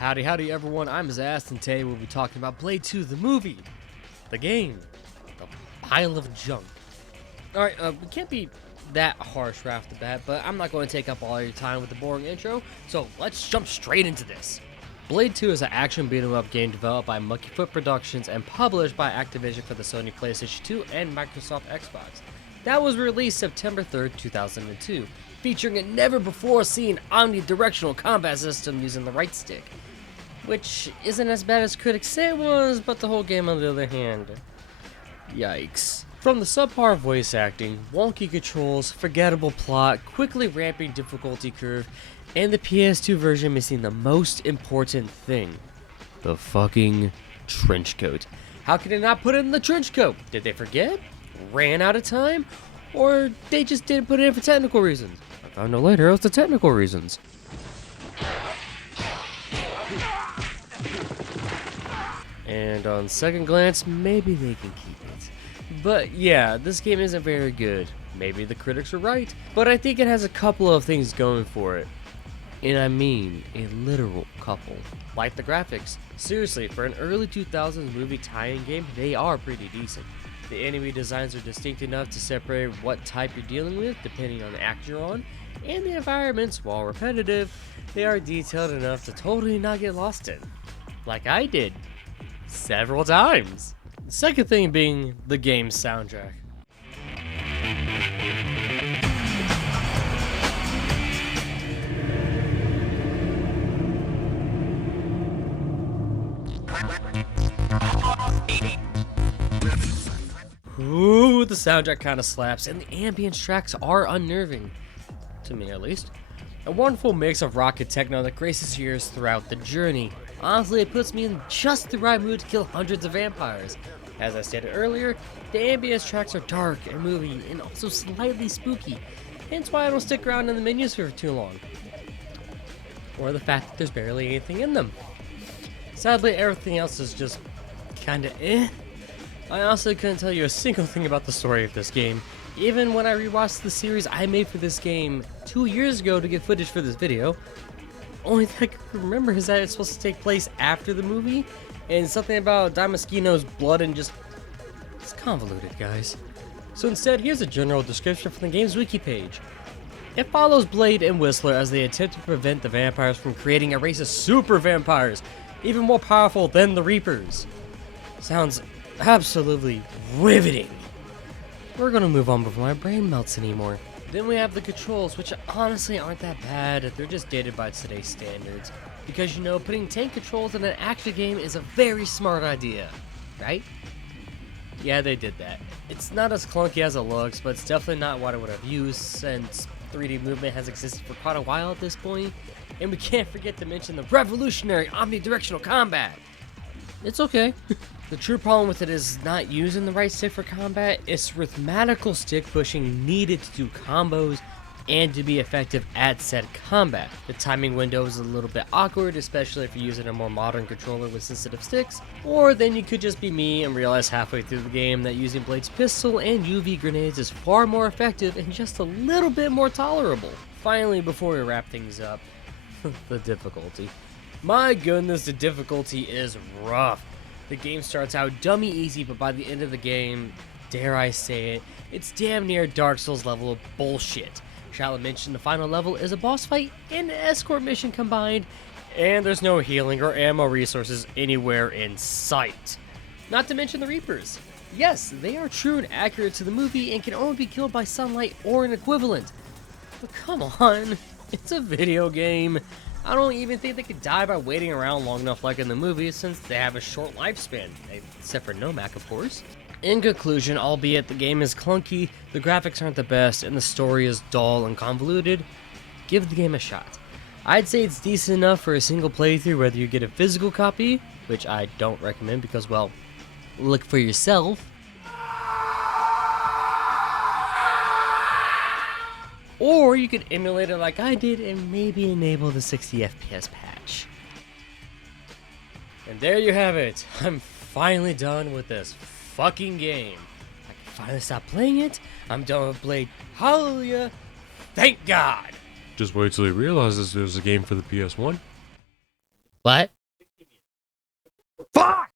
Howdy, howdy everyone, I'm Zast, and today we'll be talking about Blade 2, the movie, the game, the pile of junk. Alright, we can't be that harsh right off the bat, but I'm not going to take up all your time with the boring intro, so let's jump straight into this. Blade 2 is an action beat-em-up game developed by Monkeyfoot Productions and published by Activision for the Sony PlayStation 2 and Microsoft Xbox. That was released September 3rd, 2002, featuring a never-before-seen omnidirectional combat system using the right stick. Which isn't as bad as critics say it was, but the whole game on the other hand, yikes. From the subpar voice acting, wonky controls, forgettable plot, quickly ramping difficulty curve, and the PS2 version missing the most important thing, the fucking trench coat. How could they not put it in the trench coat? Did they forget? Ran out of time? Or they just didn't put it in for technical reasons? I found out later it was the technical reasons. And on second glance, maybe they can keep it. But yeah, this game isn't very good. Maybe the critics are right, but I think it has a couple of things going for it. And I mean a literal couple. Like the graphics. Seriously, for an early 2000s movie tie-in game, they are pretty decent. The enemy designs are distinct enough to separate what type you're dealing with depending on the act you're on, and the environments, while repetitive, they are detailed enough to totally not get lost in. Like I did. Several times. The second thing being the game's soundtrack. Ooh, the soundtrack kind of slaps, and the ambience tracks are unnerving. To me, at least. A wonderful mix of rock and techno that graces your ears throughout the journey. Honestly, it puts me in just the right mood to kill hundreds of vampires. As I stated earlier, the ambience tracks are dark and moody, and also slightly spooky, hence why I don't stick around in the menus for too long. Or the fact that there's barely anything in them. Sadly, everything else is just kinda eh. I also couldn't tell you a single thing about the story of this game, even when I rewatched the series I made for this game 2 years ago to get footage for this video. Only thing I can remember is that it's supposed to take place after the movie, and something about Damaskino's blood and just... it's convoluted, guys. So instead, here's a general description from the game's wiki page. It follows Blade and Whistler as they attempt to prevent the vampires from creating a race of super vampires, even more powerful than the Reapers. Sounds absolutely riveting. We're gonna move on before my brain melts anymore. Then we have the controls, which honestly aren't that bad. They're just dated by today's standards. Because you know, putting tank controls in an action game is a very smart idea, right? Yeah, they did that. It's not as clunky as it looks, but it's definitely not what I would have used since 3D movement has existed for quite a while at this point. And we can't forget to mention the revolutionary omnidirectional combat. It's okay. The true problem with it is not using the right stick for combat. It's rhythmical stick pushing needed to do combos and to be effective at said combat. The timing window is a little bit awkward, especially if you're using a more modern controller with sensitive sticks. Or then you could just be me and realize halfway through the game that using Blade's pistol and UV grenades is far more effective and just a little bit more tolerable. Finally, before we wrap things up, the difficulty. My goodness, the difficulty is rough. The game starts out dummy easy, but by the end of the game, dare I say it, it's damn near Dark Souls level of bullshit. Shall I mention the final level is a boss fight and an escort mission combined, and there's no healing or ammo resources anywhere in sight. Not to mention the Reapers. Yes, they are true and accurate to the movie and can only be killed by sunlight or an equivalent. But come on, it's a video game. I don't even think they could die by waiting around long enough like in the movie, since they have a short lifespan, except for Nomak, of course. In conclusion, albeit the game is clunky, the graphics aren't the best, and the story is dull and convoluted, give the game a shot. I'd say it's decent enough for a single playthrough, whether you get a physical copy, which I don't recommend because, well, look for yourself, or you could emulate it like I did and maybe enable the 60 FPS patch. And there you have it. I'm finally done with this fucking game. I can finally stop playing it. I'm done with Blade. Hallelujah. Thank God. Just wait till he realizes there's a game for the PS1. What? Fuck!